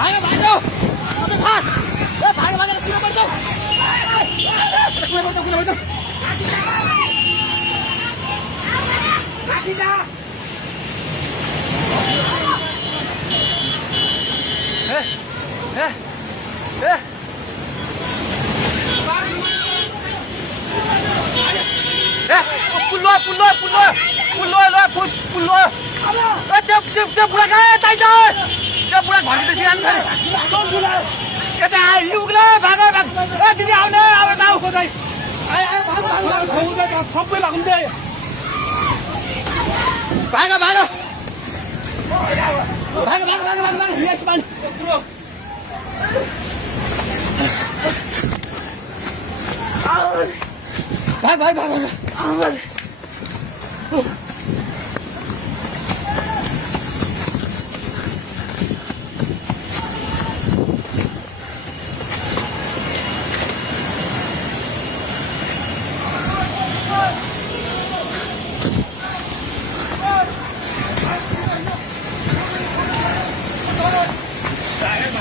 भाग्यो भाग्यो फास ए भाग्यो भागेर किन पर्छौ किन पर्छौ त्यो बुढा कहाँ यतै छ त्यो बुढा घन्टी सिरान यता आइलुग्ला भाग भाग ए दिदी आउने अब नाउ खोदै सबै लाग्दै भाग भाग भाग भाग भाग भाग भाग यस मान भाग भाग भाग भाग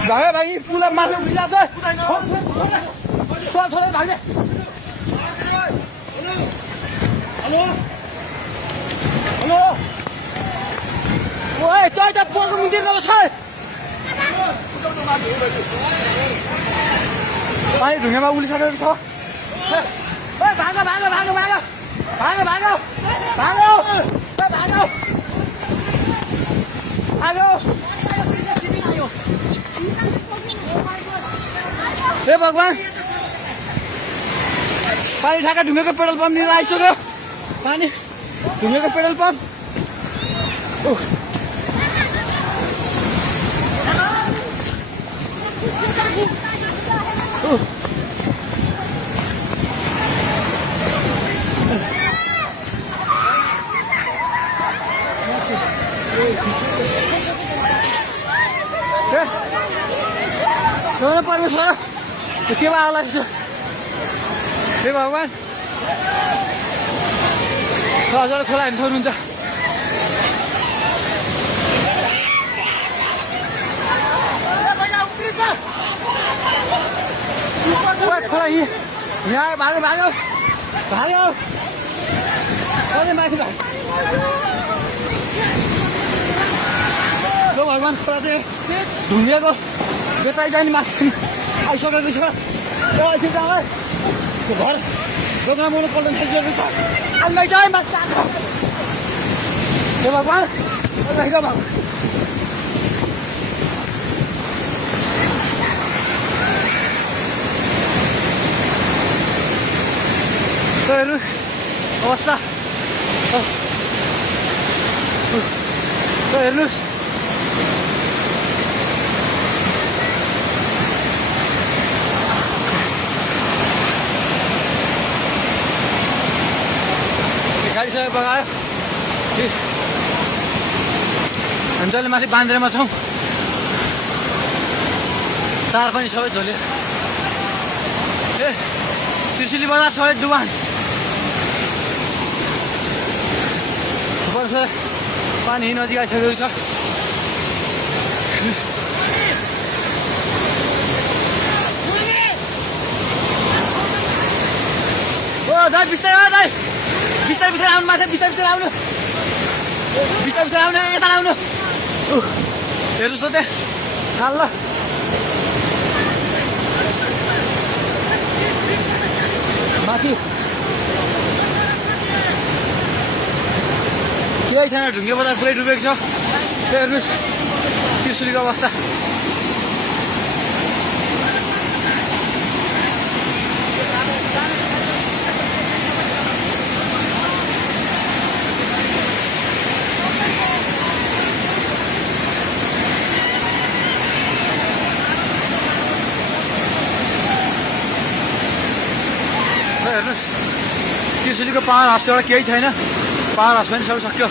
भागे भागी पुला माथि उभिला छ छोडे भागे हेलो हेलो ओए तै त पोको मन्दिर न छ पानी ढुङ्गामा उलिसकेको छ ओए भागो भागो भागो भागो भागो भागो भागो भागो भागो हे भगवान पानी ठाका ढुङ्गेको पेट्रोल पम्प लिएर आइसक्यो पानी ढुङ्गेको पेट्रोल पम्प परमेश्वर के आला हे भगवान हजुर खोला हेर्नु सक्नुहुन्छ खोला यहाँ भाग्यो भाग्यो भाग्यो माथि भाग्यो भगवान खोला चाहिँ ढुङ्गेको बेताइ जाने माथि आइसकेको छ एकछिन जाँदै घर दोकान बनाउनु पल्टन थालिसकेको छ आन्दै जाए माथि हे भगवान भगवान हेर्नु अवस्था हेर्नुहोस् गाडी सबै बगायो हामी जहिले माथि बान्द्रेमा छौँ तार पनि सबै झोल्यो ए त्रिशुली बजार सबै डुबान पानी नजिक आइसकेको छ ओ दाइ बिस्तारै दाइ बिस्तारै बिस्तारै आउनु माथि बिस्तारै बिस्तारै आउनु बिस्तारै बिस्तारै आउनु यता आउनु हेर्नुहोस् त त्यहाँ खाल ल माथि केही छैन ढुङ्गे बजार पुरै डुबेको छ हेर्नुहोस् त्रिशुलीको अवस्था हेर्नुहोस् त्रिशुलीको पावर हाउस एउटा केही छैन पावर हाउस पनि सबै सक्यो